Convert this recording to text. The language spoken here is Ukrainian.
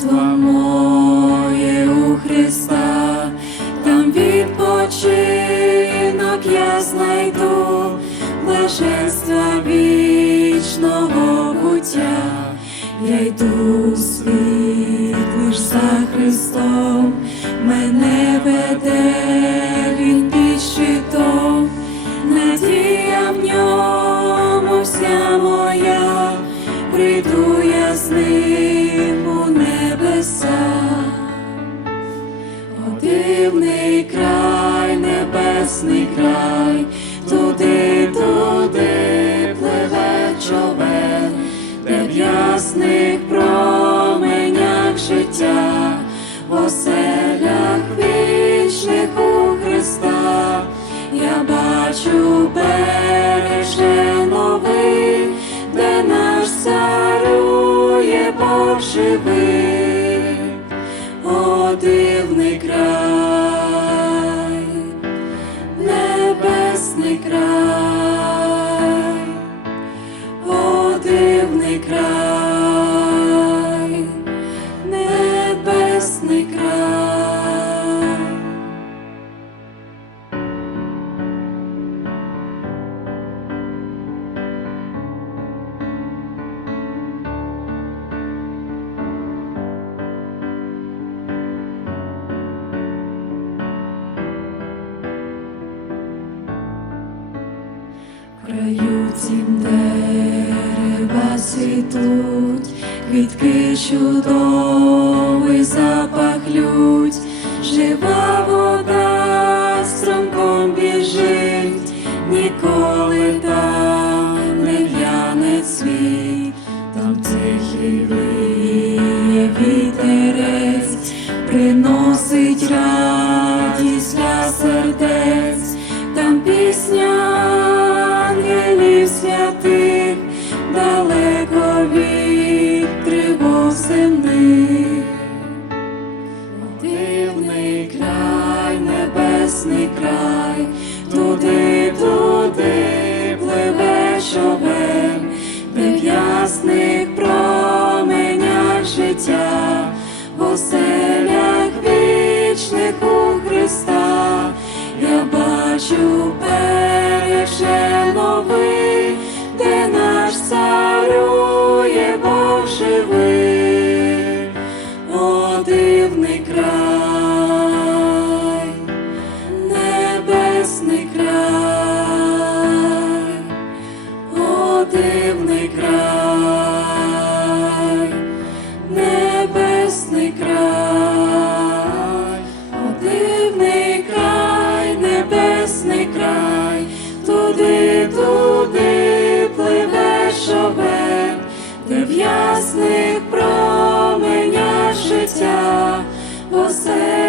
царство моє у Христа, там відпочинок я знайду, блаженства вічного буття, я йду світ лиш за Христом. Небесний край, туди, туди пливе човен, де в ясних променях життя, в оселях вічних у Христа, я бачу береже новий, де наш царює Бог живий. О, дивний край, небесний край. Краю цім дерева світуть, квітки чудовий запах лють, жива вода струмком біжить, ніколи там не в'яне цвіт, там тихий вітерець, приносить радість для сердець, там пісня пливе життя, оселях